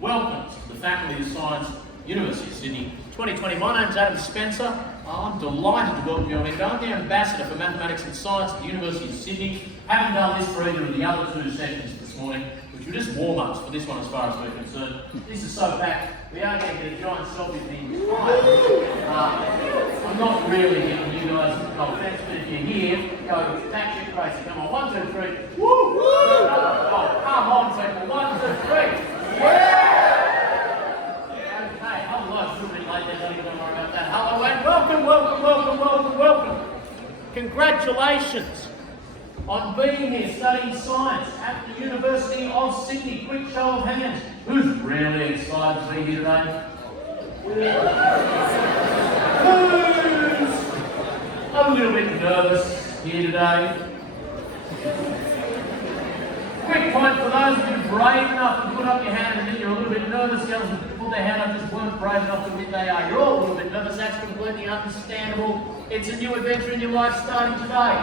Welcome to the Faculty of Science, University of Sydney 2020. My name's Adam Spencer. I'm delighted to welcome you. I'm the Ambassador for Mathematics and Science at the University of Sydney. Haven't done this for either of the other two sessions this morning, which were just warm-ups for this one as far as we're concerned. This is so packed, we are going to get a giant selfie of the entire. I'm not really giving you guys no offense, but if you're here, go batshit crazy. Come on, 1, 2, 3. Woo! Oh, come on, people. 1, 2, 3. Yeah! Okay, hello, it's a little bit late there, don't even worry about that. Hello, and welcome. Congratulations on being here studying science at the University of Sydney. Quick show of hands. Who's really excited to be here today? Who's a little bit nervous here today? Quick point for those of you brave enough to put up your hand and then you're a little bit nervous. The others who put their hand up just weren't brave enough to admit they are. You're all a little bit nervous. That's completely understandable. It's a new adventure in your life starting today.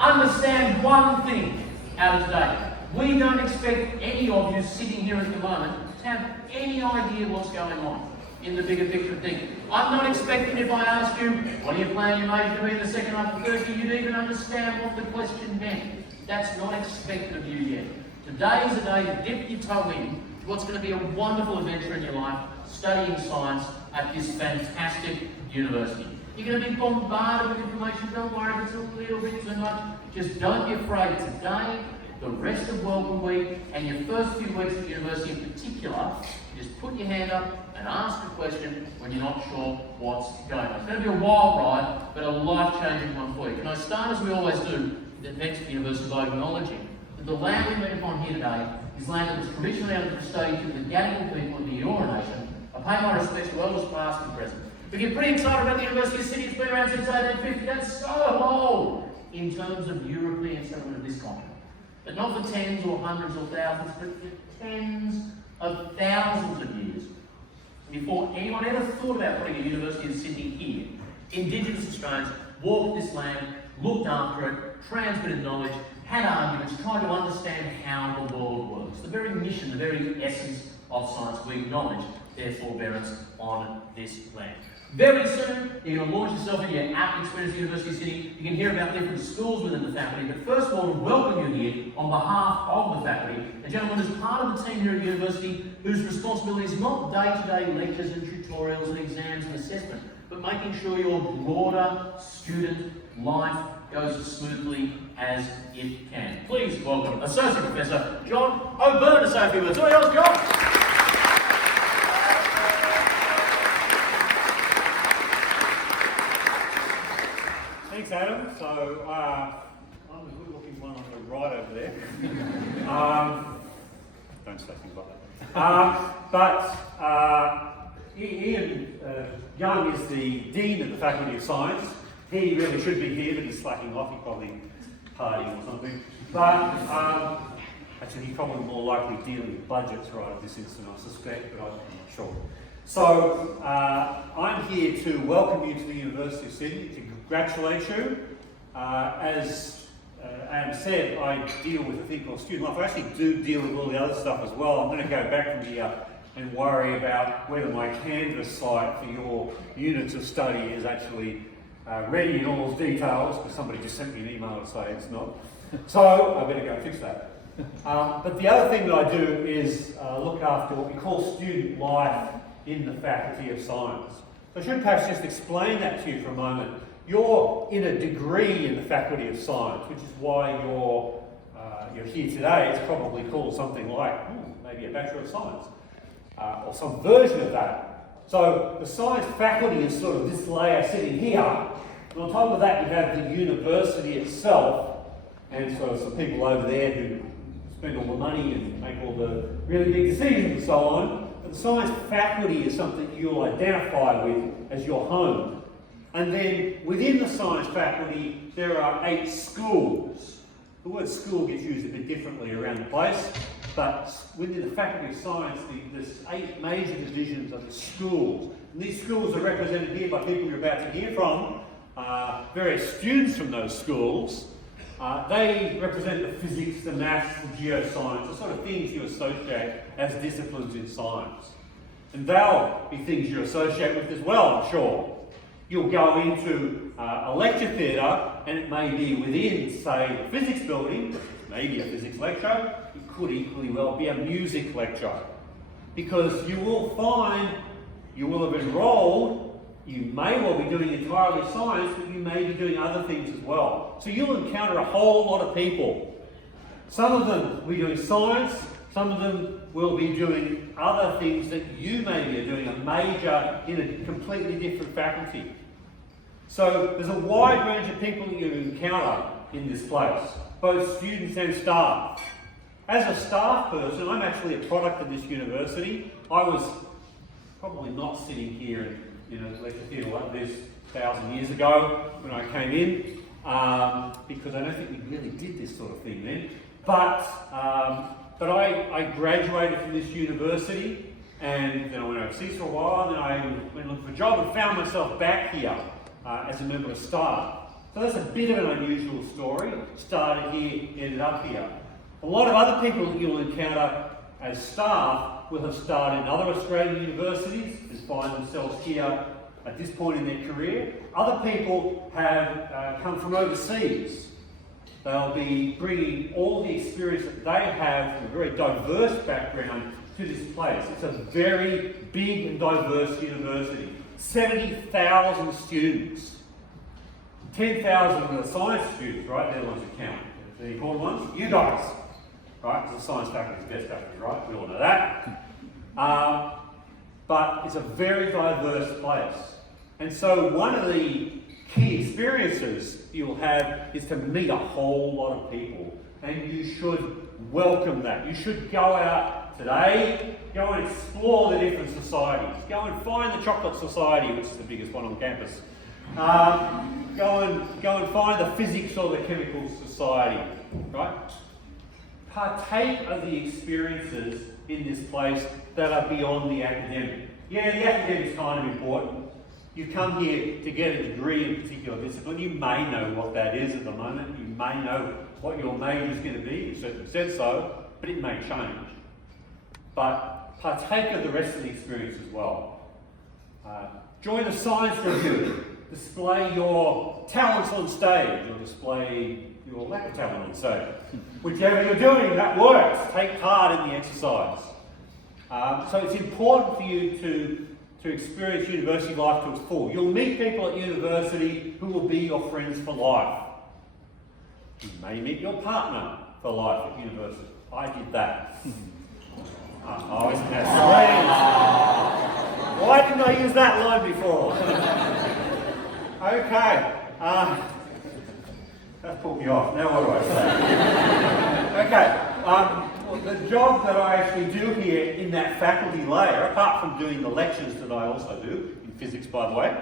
Understand one thing out of today. We don't expect any of you sitting here at the moment to have any idea what's going on in the bigger picture of things. I'm not expecting if I ask you, what do you plan your major to be in the second half of the third year, you'd even understand what the question meant. That's not expected of you yet. Today is a day to dip your toe in to what's going to be a wonderful adventure in your life, studying science at this fantastic university. You're going to be bombarded with information. Don't worry if it's a little bit too much. Just don't be afraid. Today, the rest of Welcome Week, and your first few weeks at the university in particular, just put your hand up and ask a question when you're not sure what's going on. It's going to be a wild ride, but a life-changing one for you. Can I start, as we always do, at next university by acknowledging that the land we meet upon here today is land that was traditionally under the custody to the Gadigal people of the Eora Nation. I pay my respects to elders past and present. We get pretty excited about the University of Sydney. It's been around since 1850. That's so old in terms of European settlement of this continent. But not for tens or hundreds or thousands, but for tens of thousands of years. Before anyone ever thought about putting a University of Sydney here, Indigenous Australians walked this land, looked after it, transmitted knowledge, had arguments, tried to understand how the world works. The very mission, the very essence of science, we acknowledge their forbearance on this land. Very soon, you're going to launch yourself into your app experience at the University of Sydney. You can hear about different schools within the faculty, but first of all, to welcome you here on behalf of the faculty, a gentleman who's part of the team here at the university whose responsibility is not day-to-day lectures and tutorials and exams and assessment, but making sure your broader student life goes as smoothly as it can. Please welcome Associate Professor John O'Byrne to say a few words. John! Thanks, Adam. So, I'm the good-looking one on the right over there. Don't say things like that. Ian Young is the Dean of the Faculty of Science. He really should be here, but he's slacking off. He's probably partying or something. But actually, he's probably more likely dealing with budgets right at this instant, I suspect, but I'm not sure. So, I'm here to welcome you to the University of Sydney, to congratulate you. As Adam said, I deal with a thing called student life. I actually do deal with all the other stuff as well. I'm going to go back from here and worry about whether my Canvas site for your units of study is actually ready in all its details, because somebody just sent me an email to say it's not. So I better go and fix that. But the other thing that I do is look after what we call student life in the Faculty of Science. So I should perhaps just explain that to you for a moment. You're in a degree in the Faculty of Science, which is why you're here today. It's probably called something like maybe a Bachelor of Science, or some version of that. So the science faculty is sort of this layer sitting here, and on top of that you have the university itself, and so some people over there who spend all the money and make all the really big decisions and so on. But the science faculty is something you'll identify with as your home. And then within the science faculty, there are 8 schools. The word school gets used a bit differently around the place, but within the Faculty of Science, there's 8 major divisions of the schools. And these schools are represented here by people you're about to hear from, various students from those schools. They represent the physics, the maths, the geoscience, the sort of things you associate as disciplines in science. And they'll be things you associate with as well, I'm sure. You'll go into a lecture theatre, and it may be within, say, the physics building, maybe a physics lecture. It could equally well be a music lecture. Because you will find, you will have enrolled, you may well be doing entirely science, but you may be doing other things as well. So you'll encounter a whole lot of people. Some of them will be doing science, some of them will be doing other things that you maybe are doing, a major in a completely different faculty. So there's a wide range of people that you encounter in this place, both students and staff. As a staff person, I'm actually a product of this university. I was probably not sitting here in a lecture theatre like this 1,000 years ago when I came in, because I don't think we really did this sort of thing then. But I graduated from this university, and then I went overseas for a while, and then I went looking for a job and found myself back here as a member of staff. So that's a bit of an unusual story. Started here, ended up here. A lot of other people that you'll encounter as staff will have started in other Australian universities and find themselves here at this point in their career. Other people have come from overseas. They'll be bringing all the experience that they have from a very diverse background to this place. It's a very big and diverse university. 70,000 students. 10,000 of the science students, right? They're the ones who count. The important ones, you guys. Right? It's the science faculty, the best faculty, right? We all know that. But it's a very diverse place. And so one of the key experiences you'll have is to meet a whole lot of people. And you should welcome that. You should go out today, go and explore the different societies. Go and find the Chocolate Society, which is the biggest one on campus. Go and find the Physics or the Chemical Society, right? Partake of the experiences in this place that are beyond the academic. Yeah, the academic is kind of important. You come here to get a degree in a particular discipline. You may know what that is at the moment. You may know what your major is going to be. You certainly said so, but it may change. But partake of the rest of the experience as well. Join a science review. Display your talents on stage, or display your lack of talent on stage. Whichever you're doing, that works. Take part in the exercise. So it's important for you to experience university life to its full. You'll meet people at university who will be your friends for life. You may meet your partner for life at university. I did that. Oh, isn't that sweet? Why didn't I use that line before? Okay. That pulled me off. Now what do I say? Okay. Well, the job that I actually do here in that faculty layer, apart from doing the lectures that I also do, in physics by the way,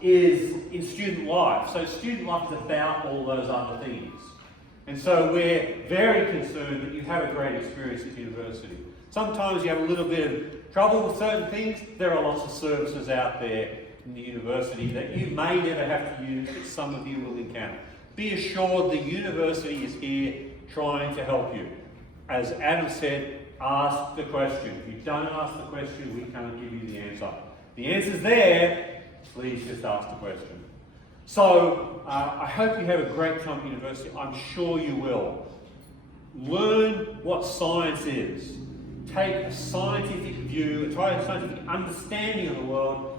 is in student life. So student life is about all those other things. And so we're very concerned that you have a great experience at university. Sometimes you have a little bit of trouble with certain things. There are lots of services out there in the university that you may never have to use, but some of you will encounter. Be assured the university is here trying to help you. As Adam said, ask the question. If you don't ask the question, we can't give you the answer. The answer's there, please just ask the question. So, I hope you have a great time at university. I'm sure you will. Learn what science is. Take a scientific view, try a scientific understanding of the world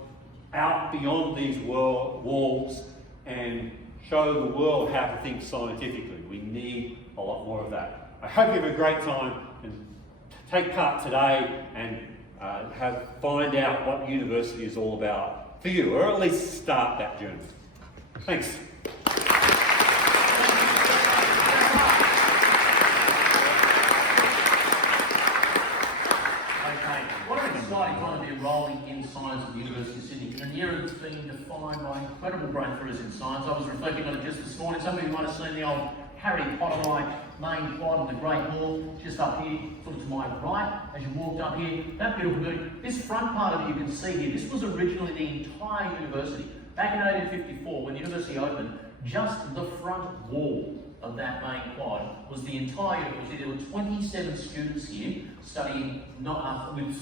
out beyond these walls and show the world how to think scientifically. We need a lot more of that. I hope you have a great time and take part today and find out what university is all about for you, or at least start that journey. Thanks. What an exciting time to be enrolling in science at the University of Sydney. In an era that's been defined by incredible breakthroughs in science. I was reflecting on it just this morning. Some of you might have seen the old Harry Potter-like main plot on the Great Hall, just up here, sort of to my right, as you walked up here. That beautiful building. This front part of it you can see here, this was originally the entire university. Back in 1854, when the university opened, just the front wall of that main quad was the entire university. There were 27 students here studying with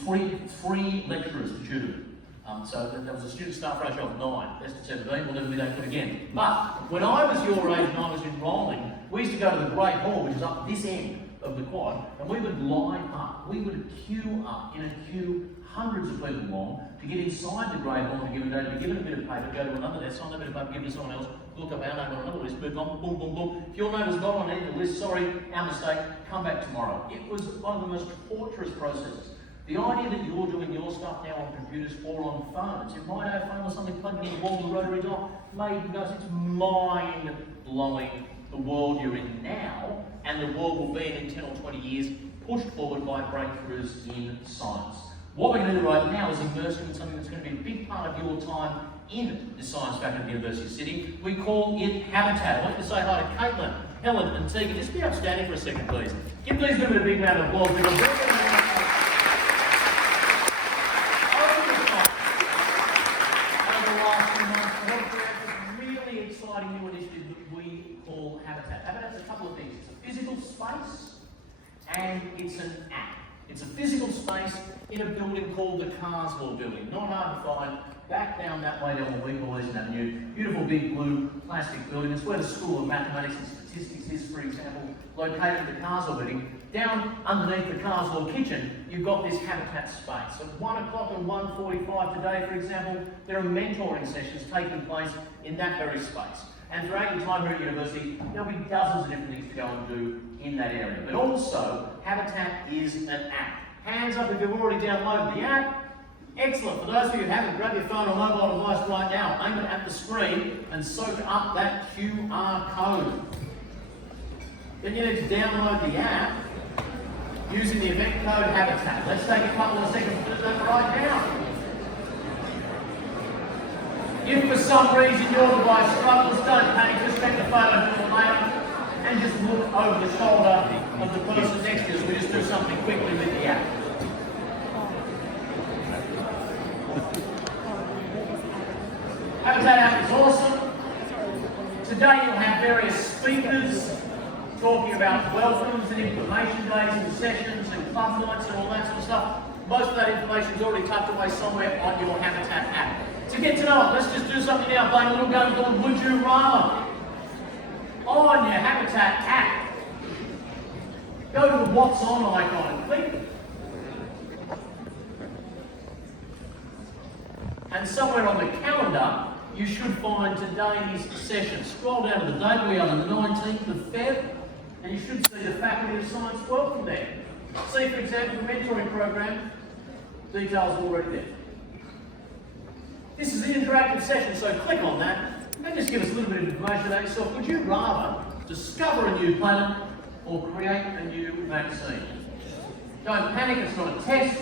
three lecturers to tutor them. So there was a student staff ratio of 9, less than 17, we'll never be that good again. But when I was your age and I was enrolling, we used to go to the Great Hall, which is up this end of the quad, and we would line up, we would queue up in a queue hundreds of people long to get inside the Great Hall on a given day, to be given a bit of paper, go to another desk, sign that bit of paper, give it to someone else, look up our name on another list, move on, boom, boom, boom. If your name was not on any of the list, sorry, our mistake, come back tomorrow. It was one of the most torturous processes. The idea that you're doing your stuff now on computers or on phones, in my day, phone or something plugged into the wall with a rotary dial, made no sense. It's mind-blowing the world you're in now, and the world will be in 10 or 20 years, pushed forward by breakthroughs in science. What we're going to do right now is immerse you in something that's going to be a big part of your time in the science faculty at the University of Sydney. We call it Habitat. I'd like to say hi to Caitlin, Helen and Tegan. Just be upstanding for a second, please. Give these women a big round of applause. New initiative that we call Habitat. Habitat's a couple of things. It's a physical space and it's an app. It's a physical space in a building called the Carswell building. Not hard to find. Back down that way down the Weebleyson Avenue. Beautiful big blue plastic building. It's where the School of Mathematics and Statistics is, for example, located in the Carswell building. Down underneath the Carswell kitchen, you've got this Habitat space. At 1 o'clock and 1:45 today, for example, there are mentoring sessions taking place in that very space. And throughout your time here at university, there'll be dozens of different things to go and do in that area. But also, Habitat is an app. Hands up if you've already downloaded the app. Excellent. For those of you who haven't, grab your phone or mobile device right now, aim it at the screen and soak up that QR code. Then you need to download the app using the event code Habitat. Let's take a couple of seconds to do that right now. If for some reason your device struggles, don't panic, just take the photo for later and just look over the shoulder of the person next to you. So we just do something quickly with the app. Habitat app is awesome. Today you'll have various speakers talking about welcomes and information days and sessions and club nights and all that sort of stuff. Most of that information is already tucked away somewhere on your Habitat app. To get to know it, let's just do something now, playing a little game called Would You Rather. On your Habitat app, go to the What's On icon and click. And somewhere on the calendar, you should find today's session. Scroll down to the date. We are on the 19th of Feb, and you should see the Faculty of Science welcome there. See, for example, the mentoring program, details already there. This is the interactive session, so click on that and just give us a little bit of information about yourself. Would you rather discover a new planet or create a new vaccine? Don't panic, it's not a test.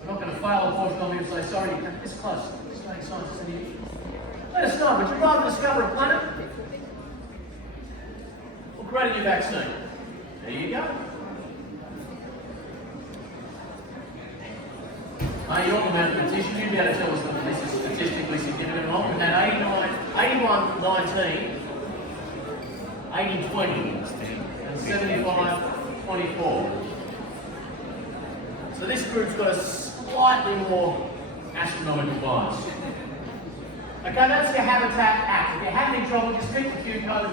We're not going to fail a portion of you and say, sorry, you can't. It's close. Studying science is an issue. Let us know, would you rather discover a planet or create a new vaccine? There you go. You're not a mathematician, you'd be able to tell us whether this is statistically significant or not. We've had 81-19, 80-20, and 75-24. So this group's got a slightly more astronomical bias. Okay, that's your Habitat app. If you have any trouble, just click the Q code.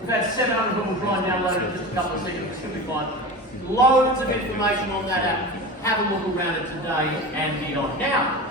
We've had 700 people try and download it in just a couple of seconds. It should be fine. Loads of information on that app. Have a look around it today and beyond. Now,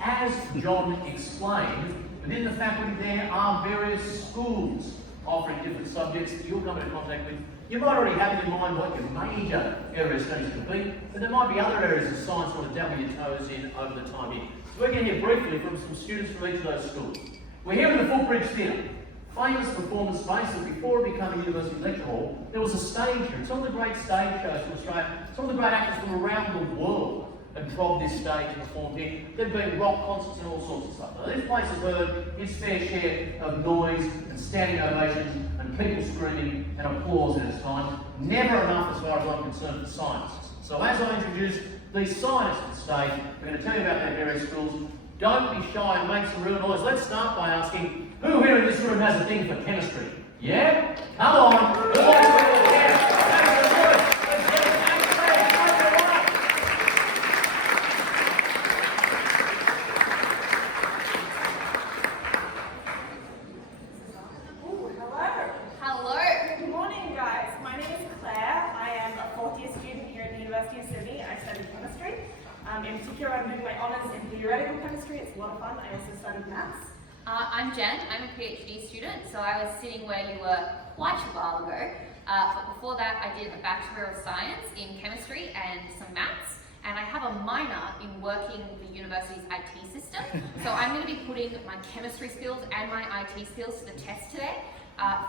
as John explained, within the faculty there are various schools offering different subjects that you'll come into contact with. You might already have in mind what your major area of studies could be, but there might be other areas of science you want to dabble your toes in over the time here. So we're going to hear briefly from some students from each of those schools. We're here in the Footbridge Theatre, famous performance space that before it became a university lecture hall, there was a stage here. And some of the great stage shows from Australia, some of the great actors from around the world have trod this stage and performed here. There've been rock concerts and all sorts of stuff. Now, this place has heard its fair share of noise and standing ovations and people screaming and applause in its time. Never enough as far as I'm concerned for scientists. So as I introduce these scientists to the stage, we're going to tell you about their various schools. Don't be shy and make some real noise. Let's start by asking, who here in this room has a thing for chemistry? Yeah? Come on. Who wants to Make some noise. Let's get it back there. Ooh, hello. Hello. Good morning, guys. My name is Claire. I am a fourth-year student here at the University of Sydney. I study chemistry. In particular, I'm doing my honours in theoretical chemistry. It's a lot of fun. I also studied maths. I'm Jen. I'm a PhD student, so I was sitting where you were quite a while ago. But before that, I did a Bachelor of Science in Chemistry and some maths, and I have a minor in working the university's IT system. So I'm going to be putting my chemistry skills and my IT skills to the test today.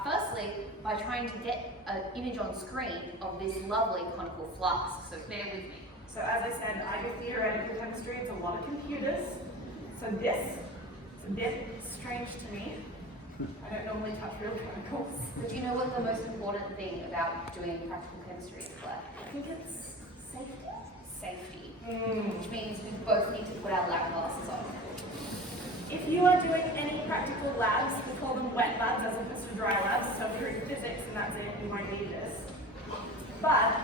Firstly, by trying to get an image on screen of this lovely conical flask. So bear with me. So as I said, I do theoretical chemistry. It's a lot of computers. So this is a bit strange to me. I don't normally touch real chemicals. But do you know what the most important thing about doing practical chemistry is, Claire? I think it's safety. Safety. Which means we both need to put our lab glasses on. If you are doing any practical labs, we call them wet labs as opposed to dry labs. So if you're in physics and that's it, you might need this. But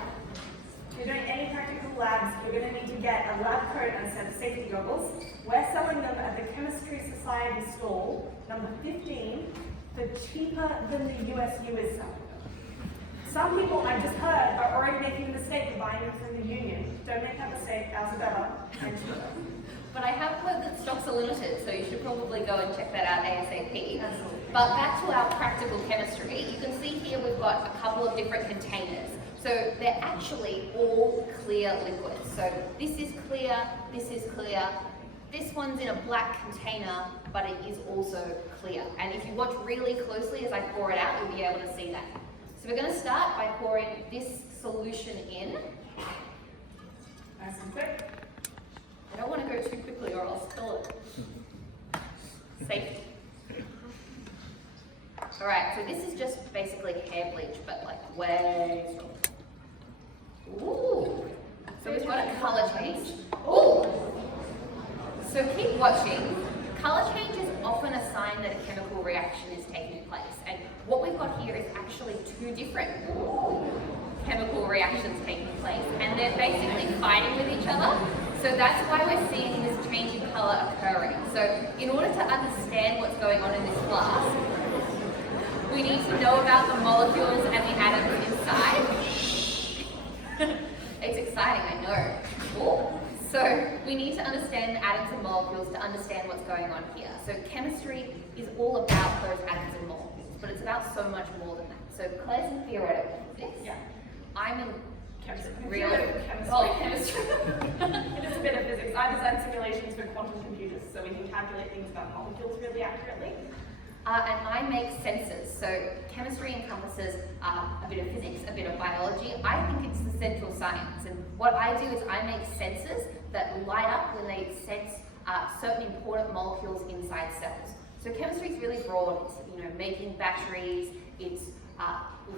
if you're doing any practical labs, you're going to need to get a lab coat and a set of safety goggles. We're selling them at the Chemistry Society stall, number 15, for cheaper than the USU is selling them. Some people, I've just heard, are already making the mistake of buying them from the union. Don't make that mistake, ours are better and cheaper. But I have heard that stocks are limited, so you should probably go and check that out ASAP. Absolutely. But back to our practical chemistry, you can see here we've got a couple of different containers. So they're actually all clear liquids. So this is clear, this one's in a black container, but it is also clear. And if you watch really closely as I pour it out, you'll be able to see that. So we're going to start by pouring this solution in. Nice and quick. I don't want to go too quickly or I'll spill it. Safety. Alright, so this is just basically hair bleach, but like way stronger. Ooh! So we've got a colour change. Ooh! So keep watching. Colour change is often a sign that a chemical reaction is taking place. And what we've got here is actually two different chemical reactions taking place. And they're basically fighting with each other. So that's why we're seeing this change in colour occurring. So in order to understand what's going on in this flask, we need to know about the molecules and the atoms inside. It's exciting, I know. Cool. So we need to understand atoms and molecules to understand what's going on here. So chemistry is all about those atoms and molecules, but it's about so much more than that. So Claire's in theoretical physics. Yeah. I'm in Chemistry. real Chemistry. Oh, chemistry. It is a bit of physics. I design simulations for quantum computers so we can calculate things about molecules really accurately. And I make sensors. So chemistry encompasses a bit of physics, a bit of biology. I think it's the central science. And what I do is I make sensors that light up when they sense certain important molecules inside cells. So chemistry is really broad. It's making batteries. It's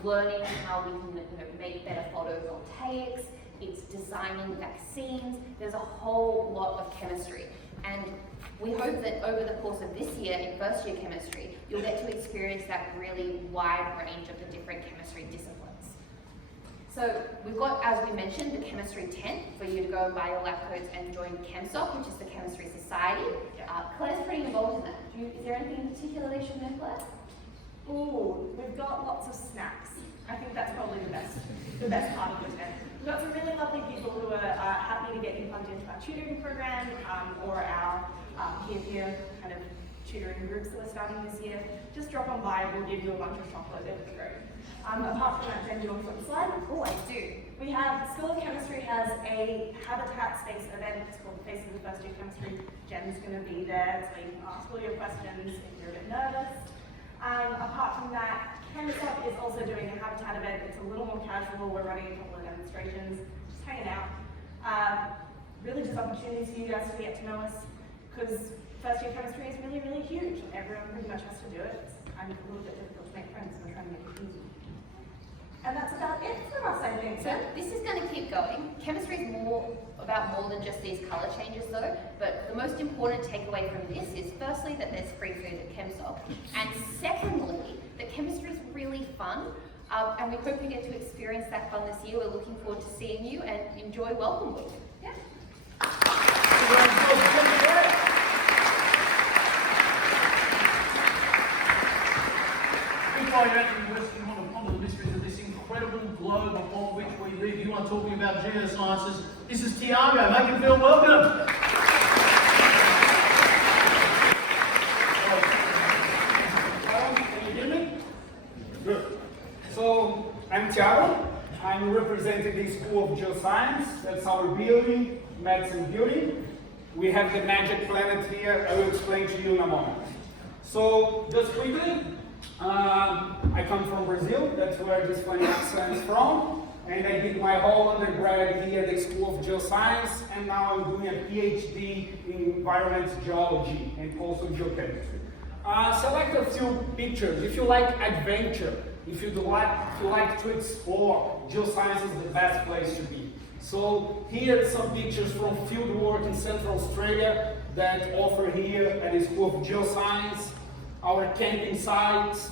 learning how we can make better photovoltaics. It's designing vaccines. There's a whole lot of chemistry. And we hope that over the course of this year in first year chemistry, you'll get to experience that really wide range of the different chemistry disciplines. So we've got, as we mentioned, the chemistry tent for you to go and buy your lab coats and join ChemSoc, which is the Chemistry Society. Claire's pretty involved in that. Is there anything in particular they should know, Claire? Ooh, we've got lots of snacks. I think that's probably the best part of the tent. We've got some really lovely people who are happy to get you plugged into our tutoring program or our peer-to-peer kind of tutoring groups that we're starting this year. Just drop on by, we'll give you a bunch of chocolate, it'll be great. Apart from that, Jen, do you want to put the slide? Oh, I do. We have, School of Chemistry has a habitat space event. It's called the Face of the First Year Chemistry. Jen's going to be there, so you can ask all your questions if you're a bit nervous. Apart from that, ChemSoc is also doing a habitat event. It's a little more casual. We're running a couple of demonstrations, just hanging out. Really just opportunities for you guys to get to know us, because first year chemistry is really, really huge. Everyone pretty much has to do it. It's kind of a little bit difficult to make friends, so we're trying to make it easy. And that's about it for us, I think. So this is going to keep going. Chemistry is about more than just these colour changes though, but the most important takeaway from this is firstly that there's free food at ChemSoc, and secondly that chemistry is really fun, and we hope you get to experience that fun this year. We're looking forward to seeing you and enjoy Welcome Week. Yeah. Before you're actually resting on the mysteries of this incredible globe upon which we live, you are talking about geosciences. This is Tiago. Make him feel welcome. Can you hear me? Good. So, I'm Tiago. I'm representing the School of Geoscience. That's our building, medicine building. We have the magic planet here. I will explain to you in a moment. So, just quickly, I come from Brazil. That's where this funny accent is from. And I did my whole undergrad here at the School of Geoscience. And now I'm doing a PhD in environmental geology and also geochemistry. Select a few pictures. If you like adventure, if you like to explore, geoscience is the best place to be. So here are some pictures from field work in Central Australia that offer here at the School of Geoscience. Our camping sites.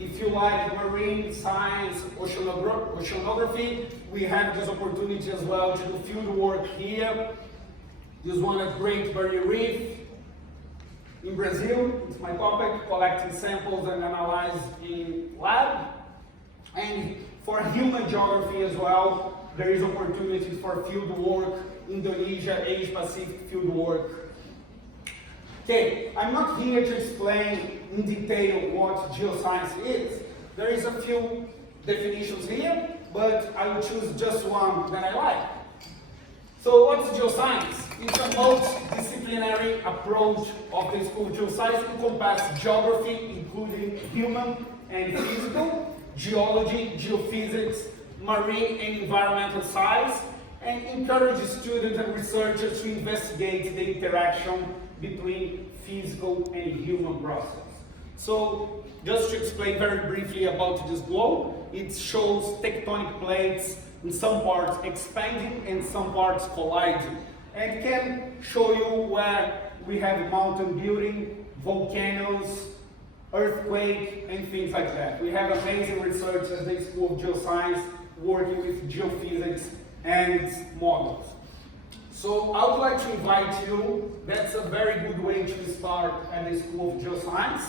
If you like marine science, oceanography, we have this opportunity as well to do field work here. This one at Great Barrier Reef. In Brazil, it's my topic, collecting samples and analyze in lab. And for human geography as well, there is opportunity for field work, Indonesia, Asia Pacific field work. Okay, I'm not here to explain in detail what geoscience is. There is a few definitions here, but I will choose just one that I like. So what's geoscience? It's a multidisciplinary approach of the School of Geoscience to encompass geography, including human and physical, geology, geophysics, marine and environmental science, and encourage students and researchers to investigate the interaction between physical and human process. So, just to explain very briefly about this globe, it shows tectonic plates in some parts expanding and some parts colliding. And can show you where we have mountain building, volcanoes, earthquake, and things like that. We have amazing research at the School of Geoscience working with geophysics and models. So I would like to invite you, that's a very good way to start at the School of Geoscience.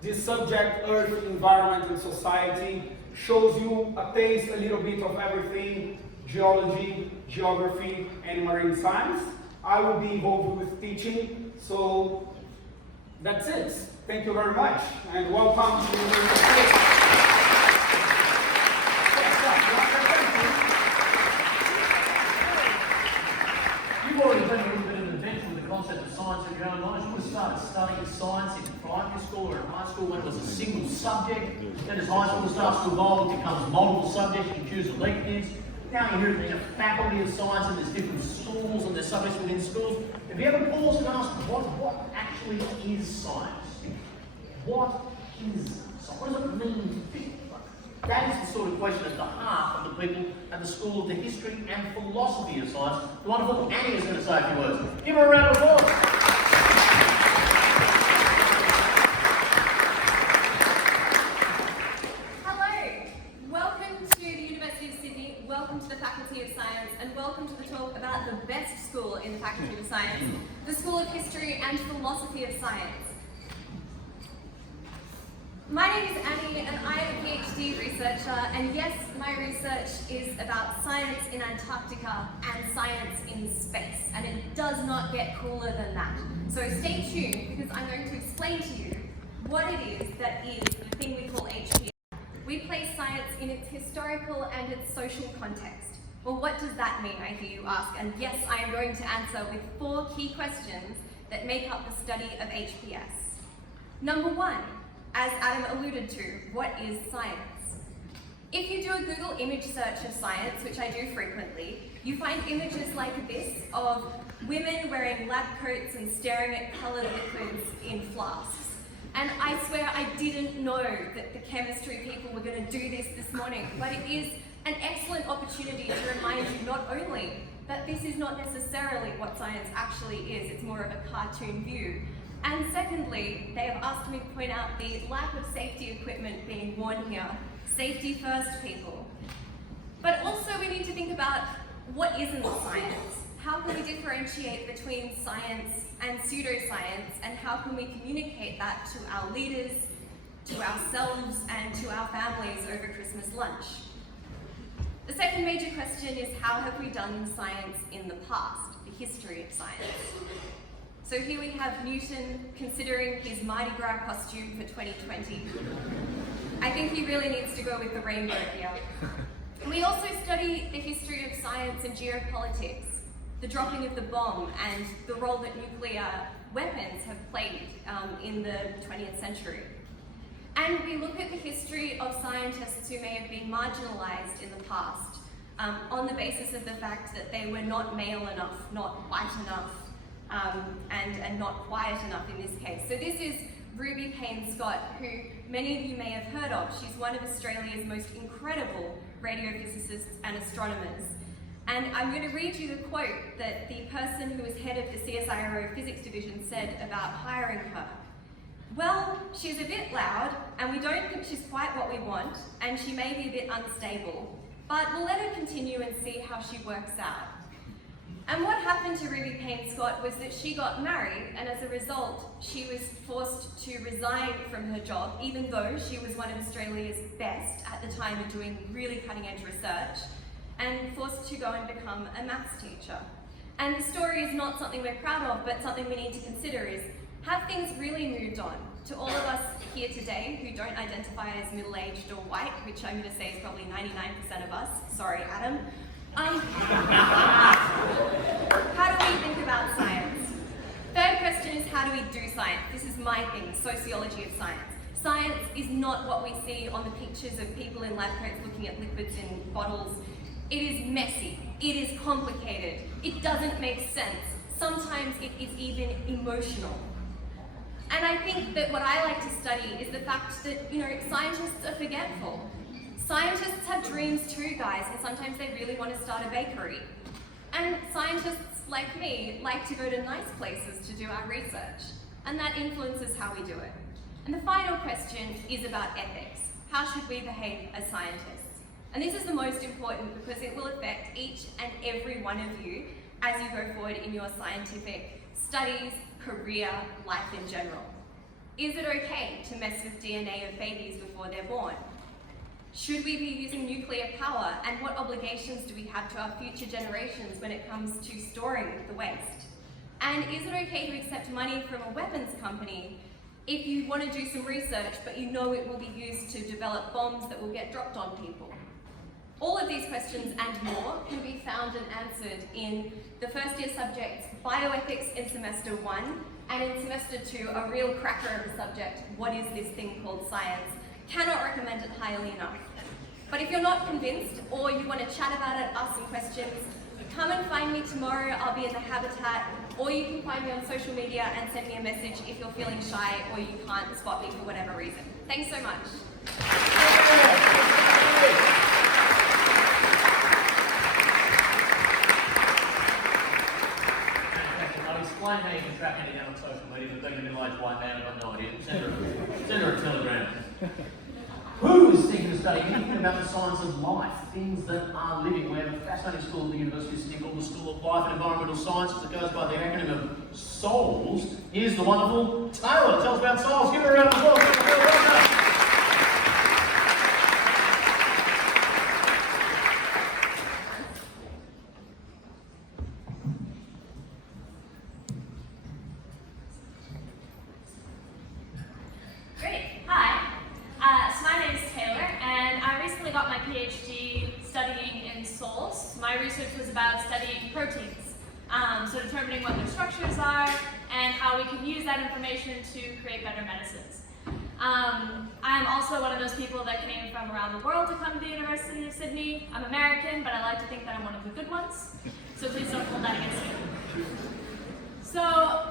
This subject, Earth, Environment, and Society, shows you a taste, a little bit of everything, geology, geography, and marine science. I will be involved with teaching, so that's it. Thank you very much, and welcome to the You've already done a little bit of an adventure with the concept of science in your own lives. You would have started studying science in primary school or in high school when it was a single subject. Then as high school starts to evolve, it becomes multiple subjects, you can choose electives. Now you're here in a faculty of science and there's different schools and there's subjects within schools. Have you ever paused and asked, what actually is science? What is science? What does it mean to be? That is the sort of question at the heart of the people at the School of the History and Philosophy of Science. The wonderful Annie is going to say a few words. Give her a round of applause. Hello, welcome to the University of Sydney, welcome to the Faculty of Science, and welcome to the talk about the best school in the Faculty of Science, the School of History and Philosophy of Science. My name is Annie and I am a PhD researcher, and yes, my research is about science in Antarctica and science in space, and it does not get cooler than that. So stay tuned because I'm going to explain to you what it is that is the thing we call HPS. We place science in its historical and its social context. Well, what does that mean, I hear you ask? And yes, I am going to answer with 4 key questions that make up the study of HPS. Number 1, as Adam alluded to, what is science? If you do a Google image search of science, which I do frequently, you find images like this of women wearing lab coats and staring at coloured liquids in flasks. And I swear I didn't know that the chemistry people were going to do this morning, but it is an excellent opportunity to remind you not only that this is not necessarily what science actually is, it's more of a cartoon view. And secondly, they have asked me to point out the lack of safety equipment being worn here. Safety first, people. But also we need to think about what isn't science. How can we differentiate between science and pseudoscience, and how can we communicate that to our leaders, to ourselves, and to our families over Christmas lunch? The second major question is, how have we done science in the past, the history of science? So here we have Newton considering his Mardi Gras costume for 2020. I think he really needs to go with the rainbow here. We also study the history of science and geopolitics, the dropping of the bomb and the role that nuclear weapons have played in the 20th century. And we look at the history of scientists who may have been marginalized in the past on the basis of the fact that they were not male enough, not white enough, and not quiet enough in this case. So this is Ruby Payne-Scott, who many of you may have heard of. She's one of Australia's most incredible radiophysicists and astronomers. And I'm going to read you the quote that the person who was head of the CSIRO physics division said about hiring her. Well, she's a bit loud, and we don't think she's quite what we want, and she may be a bit unstable, but we'll let her continue and see how she works out. And what happened to Ruby Payne-Scott was that she got married, and as a result, she was forced to resign from her job, even though she was one of Australia's best at the time of doing really cutting-edge research, and forced to go and become a maths teacher. And the story is not something we're proud of, but something we need to consider is, have things really moved on? To all of us here today who don't identify as middle-aged or white, which I'm going to say is probably 99% of us, sorry Adam, how do we think about science? Third question is, how do we do science? This is my thing, sociology of science. Science is not what we see on the pictures of people in lab coats looking at liquids in bottles. It is messy, it is complicated, it doesn't make sense. Sometimes it is even emotional. And I think that what I like to study is the fact that, scientists are forgetful. Scientists have dreams too, guys, and sometimes they really want to start a bakery. And scientists, like me, like to go to nice places to do our research, and that influences how we do it. And the final question is about ethics. How should we behave as scientists? And this is the most important because it will affect each and every one of you as you go forward in your scientific studies, career, life in general. Is it okay to mess with DNA of babies before they're born? Should we be using nuclear power, and what obligations do we have to our future generations when it comes to storing the waste? And is it okay to accept money from a weapons company if you want to do some research but you know it will be used to develop bombs that will get dropped on people? All of these questions and more can be found and answered in the first year subjects Bioethics in semester 1, and in semester 2, a real cracker of a subject, What is this thing called science? Cannot recommend it highly enough. But if you're not convinced, or you want to chat about it, ask some questions, come and find me tomorrow. I'll be in the Habitat, or you can find me on social media and send me a message if you're feeling shy or you can't spot me for whatever reason. Thanks so much. I'll explain how you can track anything on social media, but being a middle-aged white man, I've got no idea. Send her a telegram. Who is thinking of studying anything about the science of life, things that are living? We have a fascinating school at the University of Sydney called the School of Life and Environmental Sciences that goes by the acronym of SOULS. Here's the wonderful Taylor. Tell us about SOULS. Give her a round of applause. My research was about studying proteins, so determining what their structures are and how we can use that information to create better medicines. I'm also one of those people that came from around the world to come to the University of Sydney. I'm American, but I like to think that I'm one of the good ones, so please don't hold that against me. So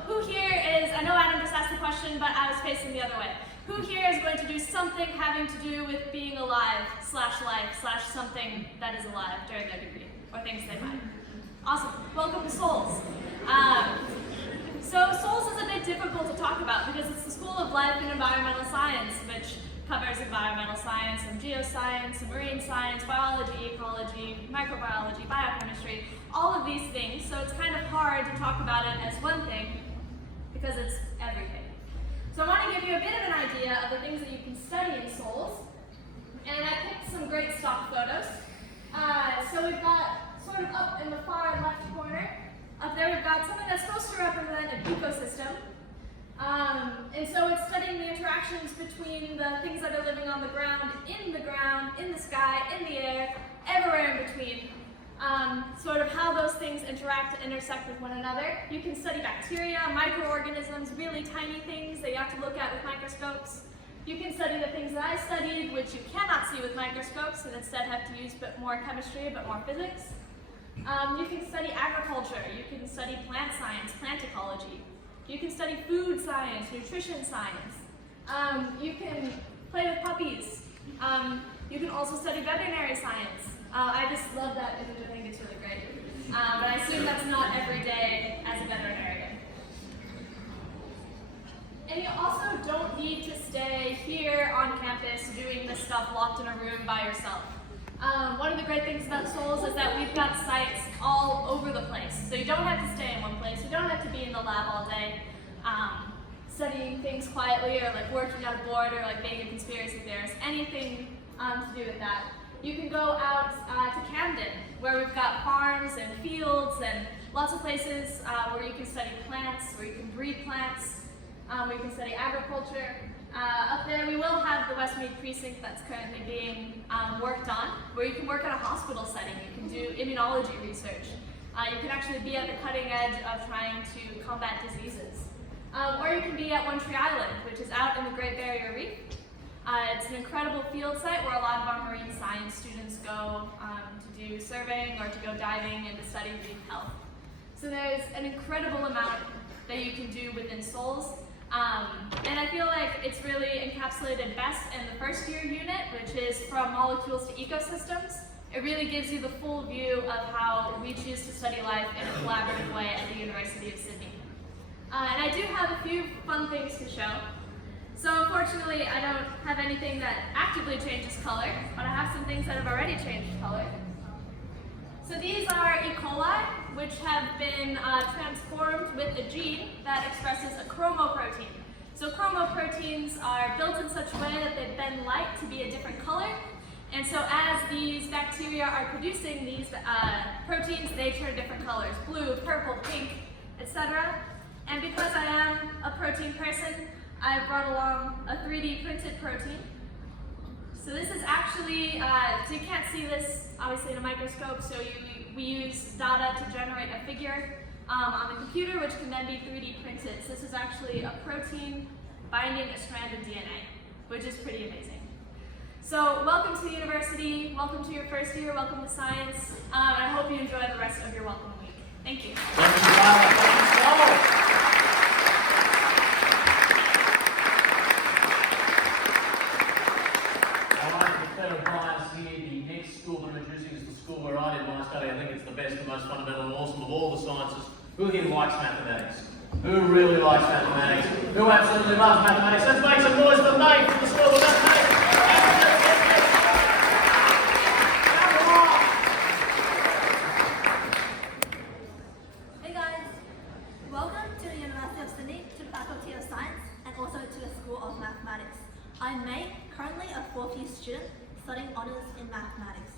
who here is, I know Adam just asked the question, question, but I was facing the other way. Who here is going to do something having to do with being alive, /life, something that is alive during their degree, or things they might? Awesome. Welcome to Souls. So Souls is a bit difficult to talk about because it's the School of Life and Environmental Science, which covers environmental science and geoscience and marine science, biology, ecology, microbiology, biochemistry, all of these things. So it's kind of hard to talk about it as one thing because it's everything. So I want to give you a bit of an idea of the things that you can study in Souls. And I picked some great stock photos. So we've got sort of up in the far left corner, up there we've got something that's supposed to represent an ecosystem. And so it's studying the interactions between the things that are living on the ground, in the sky, in the air, everywhere in between. Sort of how those things interact and intersect with one another. You can study bacteria, microorganisms, really tiny things that you have to look at with microscopes. You can study the things that I studied, which you cannot see with microscopes, and instead have to use a bit more chemistry, a bit more physics. You can study agriculture, you can study plant science, plant ecology. You can study food science, nutrition science. You can play with puppies. You can also study veterinary science. I just love that image, I think it's really great. But I assume that's not every day as a veterinarian. And you also don't need to stay here on campus doing this stuff locked in a room by yourself. One of the great things about Souls is that we've got sites all over the place. So you don't have to stay in one place. You don't have to be in the lab all day studying things quietly or like working on a board or like being a conspiracy theorist. Anything to do with that. You can go out to Camden, where we've got farms and fields and lots of places where you can study plants, where you can breed plants, where you can study agriculture. Up there we will have the Westmead precinct that's currently being worked on, where you can work at a hospital setting, you can do immunology research. You can actually be at the cutting edge of trying to combat diseases. Or you can be at One Tree Island, which is out in the Great Barrier Reef. It's an incredible field site where a lot of our marine science students go to do surveying or to go diving and to study reef health. So there's an incredible amount that you can do within Souls. And I feel like it's really encapsulated best in the first year unit, which is from molecules to ecosystems. It really gives you the full view of how we choose to study life in a collaborative way at the University of Sydney. And I do have a few fun things to show. So unfortunately, I don't have anything that actively changes color, but I have some things that have already changed color. So these are E. coli, which have been transformed with a gene that expresses a chromoprotein. So chromoproteins are built in such a way that they bend light to be a different color. And so as these bacteria are producing these proteins, they turn different colors: blue, purple, pink, etc. And because I am a protein person, I've brought along a 3D printed protein. So this is actually, so you can't see this obviously in a microscope, so we use data to generate a figure on the computer, which can then be 3D printed. So this is actually a protein binding a strand of DNA, which is pretty amazing. So welcome to the university, welcome to your first year, welcome to science, and I hope you enjoy the rest of your welcome week. Thank you. Where I did my study, I think it's the best, the most fundamental and awesome of all the sciences. Who here likes mathematics? Who really likes mathematics? Who absolutely loves mathematics? Let's make some noise for Nate from the School of Mathematics. Hey guys, welcome to the University of Sydney, to the Faculty of Science, and also to the School of Mathematics. I'm May, currently a 4th year student studying honours in mathematics.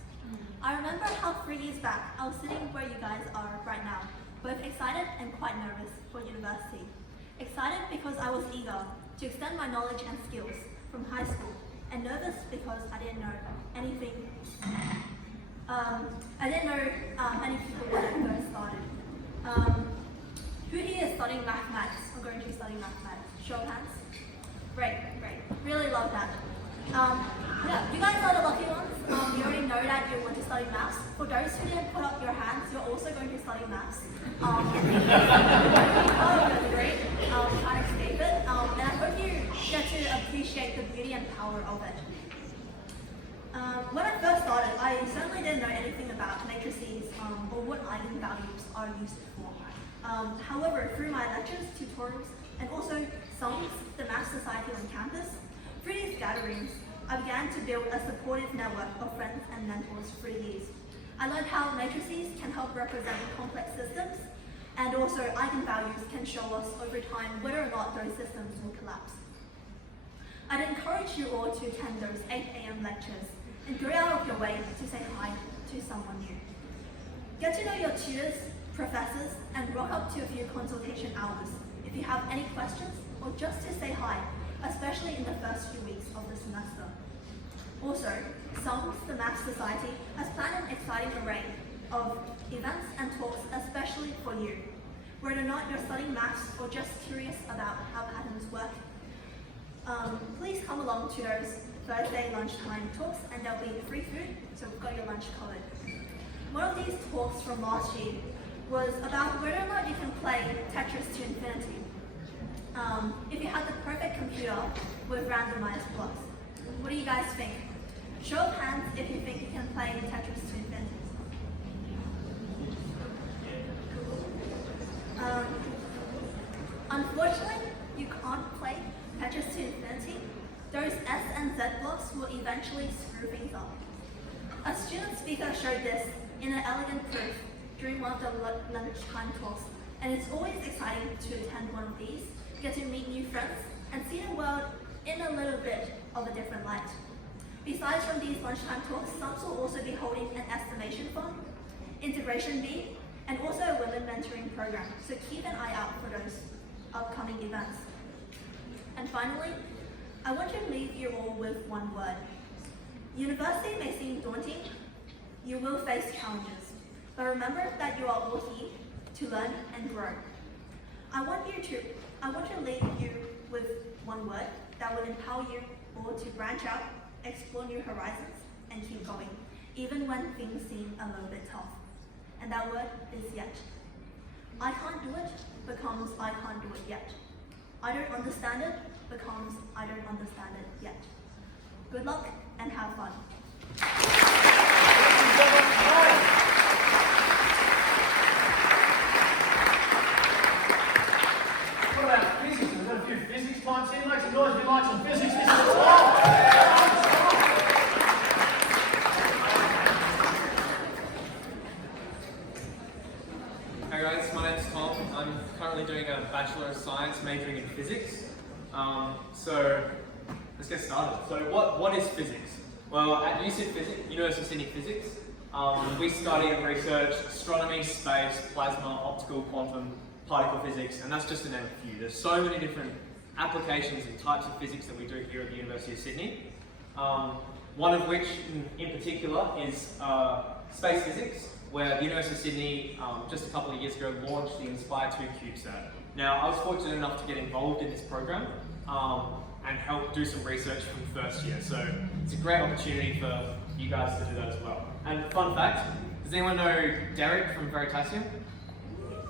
I remember how 3 years back, I was sitting where you guys are right now, both excited and quite nervous for university. Excited because I was eager to extend my knowledge and skills from high school, and nervous because I didn't know anything. Many people when I first started. Who here is studying mathematics or going to be studying mathematics? Show of hands. Great. Really love that. Yeah, you guys are the lucky ones. You already know that you want to study maths. For those who didn't put up your hands, you're also going to study maths. Part of your degree, trying to escape it. And I power of it. When I first started, I certainly didn't know anything about matrices or what eigenvalues are used for. However, through my lectures, tutorials, and also SOMS, the Math Society on campus, through these gatherings, I began to build a supportive network of friends and mentors through these. I learned how matrices can help represent complex systems, and also eigenvalues can show us over time whether or not those systems will collapse. I'd encourage you all to attend those 8 AM lectures and go out of your way to say hi to someone new. Get to know your tutors, professors, and rock up to a few consultation hours if you have any questions or just to say hi, especially in the first few weeks of the semester. Also, SOMS, the Math Society, has planned an exciting array of events and talks especially for you. Whether or not you're studying maths or just curious about how patterns work, please come along to those Thursday lunchtime talks, and there'll be free food, so we've got your lunch covered. One of these talks from last year was about whether or not you can play Tetris to infinity if you had the perfect computer with randomized blocks. What do you guys think? Show of hands if you think you can play Tetris to infinity. Unfortunately, you can't play Tetris to infinity. Those S and Z blocks will eventually screw things up. A student speaker showed this in an elegant proof during one of the lunchtime talks, and it's always exciting to attend one of these, get to meet new friends, and see the world in a little bit of a different light. Besides from these lunchtime talks, SOMS will also be holding an estimation fund, integration bee, and also a women mentoring program, so keep an eye out for those upcoming events. And finally, I want to leave you all with one word. University may seem daunting, you will face challenges, but remember that you are all here to learn and grow. I want to leave you with one word that will empower you all to branch out, explore new horizons, and keep going, even when things seem a little bit tough. And that word is yet. I can't do it becomes I can't do it yet. I don't understand it becomes I don't understand it yet. Good luck and have fun. What about physics? We've got a few physics types here. Make some noise if you like some physics. This is Tom. Hey guys, my name's Tom. I'm currently doing a Bachelor of Science majoring in Physics. So let's get started. So what is physics? Well, at University of Sydney Physics, we study and research astronomy, space, plasma, optical, quantum, particle physics, and that's just to name a few. There's so many different applications and types of physics that we do here at the University of Sydney. One of which in particular is space physics, where the University of Sydney just a couple of years ago launched the Inspire 2 CubeSat. Now, I was fortunate enough to get involved in this program and help do some research from first year, so it's a great opportunity for you guys to do that as well. And fun fact, does anyone know Derek from Veritasium?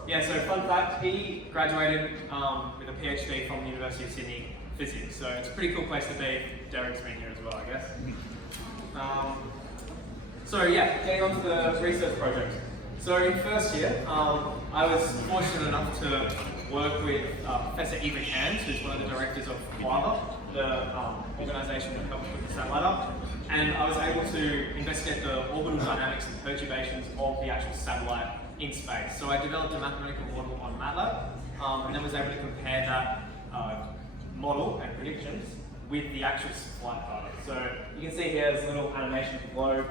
Yeah, so fun fact, he graduated with a PhD from the University of Sydney Physics, so it's a pretty cool place to be. Derek's been here as well, I guess. So yeah, getting on to the research project. So in first year, I was fortunate enough to work with Professor Ethan Hand, who's one of the directors of FLIBA, the organisation that helped put the satellite up. And I was able to investigate the orbital dynamics and perturbations of the actual satellite in space. So I developed a mathematical model on MATLAB, and then was able to compare that model and predictions with the actual flight data. So you can see here there's a little animation of the globe,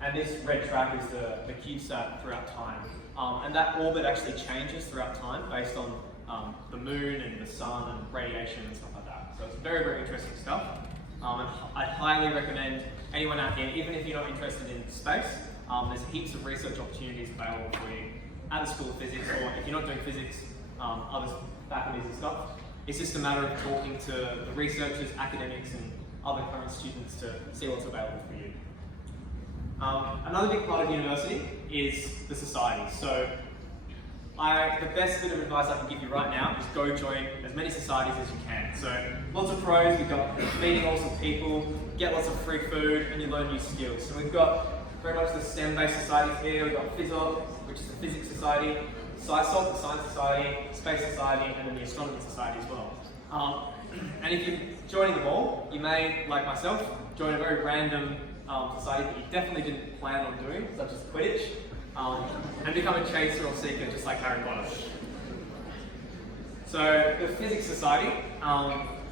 and this red track is the CubeSat throughout time. And that orbit actually changes throughout time based on the moon and the sun and radiation and stuff like that. So it's very, very interesting stuff. And I'd highly recommend anyone out here, even if you're not interested in space, there's heaps of research opportunities available for you at the School of Physics, or if you're not doing physics, other faculties and stuff. It's just a matter of talking to the researchers, academics, and other current students to see what's available for you. Another big part of university is the society. So the best bit of advice I can give you right now is go join as many societies as you can. So lots of pros, we've got meeting lots of people, get lots of free food, and you learn new skills. So we've got very much the STEM-based societies here. We've got PhysOc, which is the Physics Society, SciSoc, the Science Society, Space Society, and then the Astronomy Society as well. And if you're joining them all, you may, like myself, join a very random society that you definitely didn't plan on doing, such as Quidditch, and become a chaser or seeker just like Harry Potter. So the Physics Society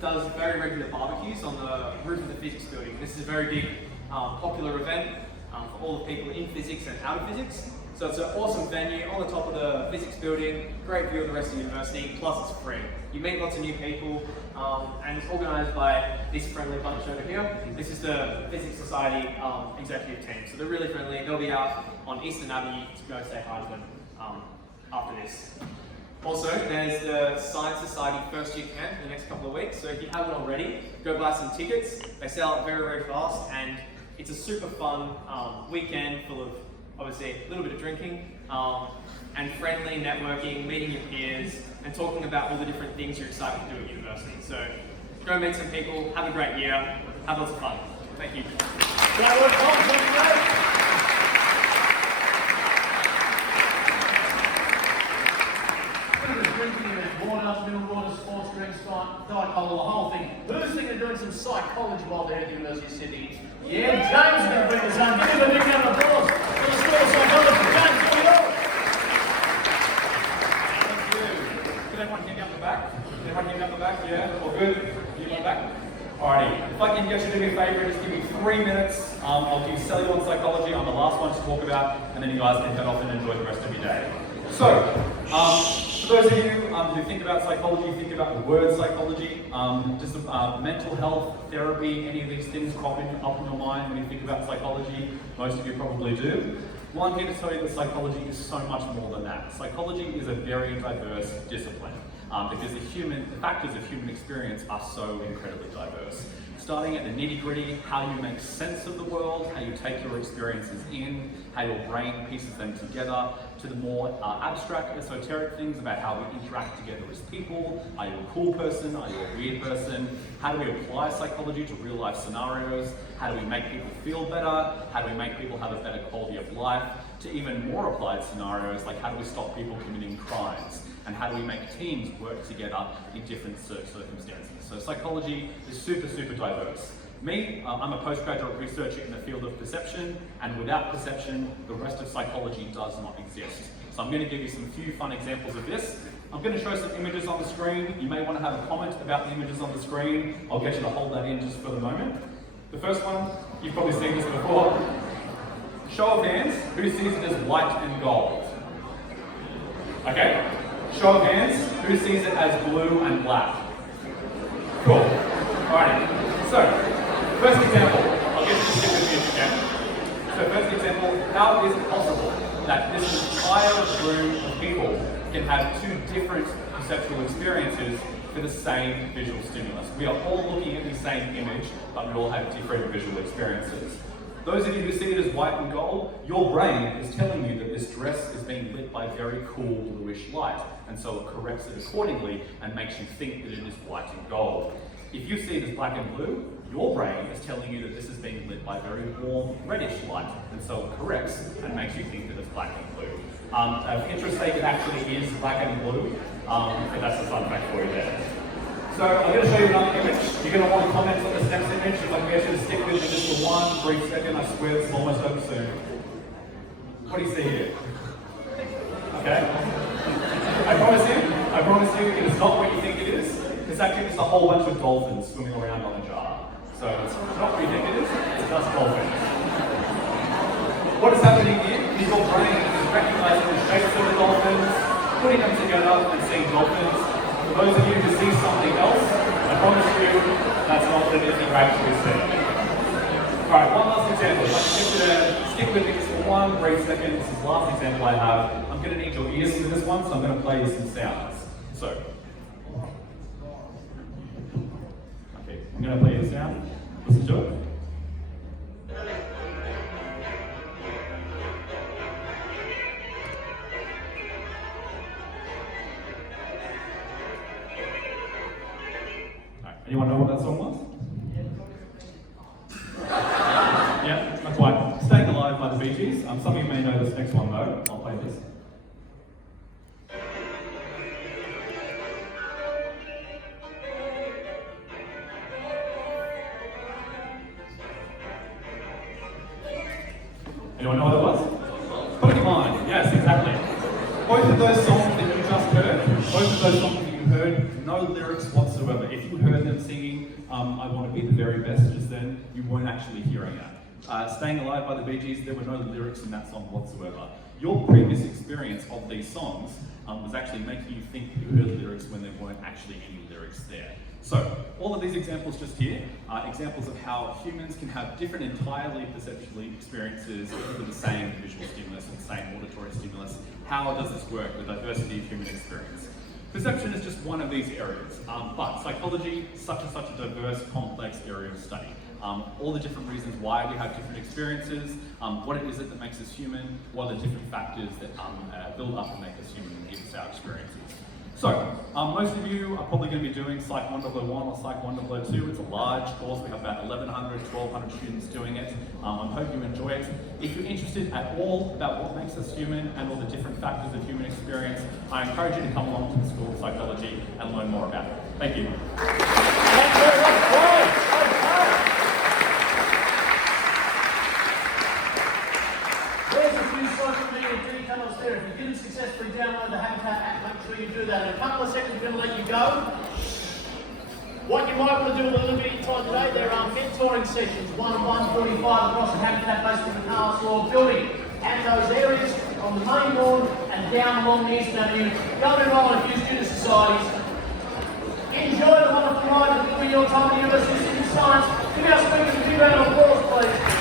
does very regular barbecues on the roof of the physics building. This is a very big popular event for all the people in physics and out of physics. So it's an awesome venue on the top of the physics building, great view of the rest of the university, plus it's free. You meet lots of new people, and it's organised by this friendly bunch over here. This is the Physics Society executive team, so they're really friendly. They'll be out on Eastern Avenue to go say hi to them after this. Also, there's the Science Society first year camp in the next couple of weeks, so if you haven't already, go buy some tickets. They sell out very, very fast, and it's a super fun weekend full of obviously a little bit of drinking and friendly networking, meeting your peers, and talking about all the different things you're excited to do at university. So go meet some people, have a great year, have lots of fun. Thank you. Great work, Tom. Drinking and water, mineral water, sports drinks, diet cola, the whole thing. Who's thinking of doing some psychology while they're at the University of Sydney? Yeah, James is going to bring this on. Give him a big round of applause for the School of Psychology. James, here we go. Thank you. Can everyone hear me up the back? Can everyone hear me up the back? Yeah, all good? Hear me up the back? Alrighty. If I can get you to do me a favour, just give me 3 minutes. I'll do cellular psychology. I'm the last one to talk about, and then you guys can head off and enjoy the rest of your day. So, for those of you who think about psychology, think about the word psychology, does mental health, therapy, any of these things crop up in your mind when you think about psychology? Most of you probably do. Well, I'm here to tell you that psychology is so much more than that. Psychology is a very diverse discipline because the factors of human experience are so incredibly diverse. Starting at the nitty-gritty, how you make sense of the world, how you take your experiences in, how your brain pieces them together, to the more abstract, esoteric things about how we interact together as people. Are you a cool person? Are you a weird person? How do we apply psychology to real-life scenarios? How do we make people feel better? How do we make people have a better quality of life? To even more applied scenarios, like how do we stop people committing crimes? And how do we make teams work together in different circumstances? So psychology is super, super diverse. Me, I'm a postgraduate researcher in the field of perception, and without perception, the rest of psychology does not exist. So I'm going to give you some few fun examples of this. I'm going to show some images on the screen. You may want to have a comment about the images on the screen. I'll get you to hold that in just for the moment. The first one, you've probably seen this before. Show of hands, who sees it as white and gold? Okay. Show of hands, who sees it as blue and black? Cool. Alrighty. So, first example, I'll get you to stick with me if you can. So first example, how is it possible that this entire room of people can have two different perceptual experiences for the same visual stimulus? We are all looking at the same image, but we all have different visual experiences. Those of you who see it as white and gold, your brain is telling you that this dress is being lit by very cool bluish light, and so it corrects it accordingly and makes you think that it is white and gold. If you see it as black and blue, your brain is telling you that this is being lit by very warm reddish light, and so it corrects and makes you think that it's black and blue. Of interest sake, it actually is black and blue, but that's a fun fact for you there. So I'm going to show you another image. You're going to want to comment on this next image. If I can get you to stick with me just for one brief second, I swear it's almost over soon. What do you see here? Okay. I promise you, it is not what you think it is. It's actually just a whole bunch of dolphins swimming around on a jar. So it's not what you think it is, it's just dolphins. What is happening here is your brain is recognizing the shapes of the dolphins, putting them together and seeing dolphins. For those of you who see something else, I promise you, that's not what it is you're actually seeing. Alright, one last example. If I can stick with me just for one brief second, this is the last example I have. I'm going to need your ears for this one, so I'm going to play you some sounds. So, okay, I'm going to play you the sound. Listen to it. Anyone know what that song was? Yeah, not quite. Staying Alive by the Bee Gees. Some of you may know this next one though. I'll play this. Anyone know what it was? Pokemon. Yes, exactly. Both of those songs that you just heard, both of those songs that you heard, no lyrics whatsoever. If you heard them singing, I want to be the very best just then, you weren't actually hearing that. Staying Alive by the Bee Gees, there were no lyrics in that song whatsoever. Your previous experience of these songs was actually making you think you heard lyrics when there weren't actually any lyrics there. So, all of these examples just here are examples of how humans can have different entirely perceptually experiences with the same visual stimulus and the same auditory stimulus. How does this work, the diversity of human experience? Perception is just one of these areas, but psychology is such a diverse, complex area of study. All the different reasons why we have different experiences, what it is that makes us human, what are the different factors that build up and make us human and give us our experiences. So, most of you are probably going to be doing Psych 101 or Psych 102. It's a large course. We have about 1,100, 1,200 students doing it. I hope you enjoy it. If you're interested at all about what makes us human and all the different factors of human experience, I encourage you to come along to the School of Psychology and learn more about it. Thank you. There's a few social media details there. If you didn't successfully download the Habitat app, make sure you do that. In a couple of seconds, we're going to let you go. What you might want to do with a little bit of time today, there are mentoring sessions, 1 and 145 across the Habitat based in the Carlos Law building. And those areas on the main lawn and down along the Eastern Avenue. Go and enroll in a few student societies. Enjoy the wonderful ride of your time at the University of Science. Give our speakers a big round of applause, please.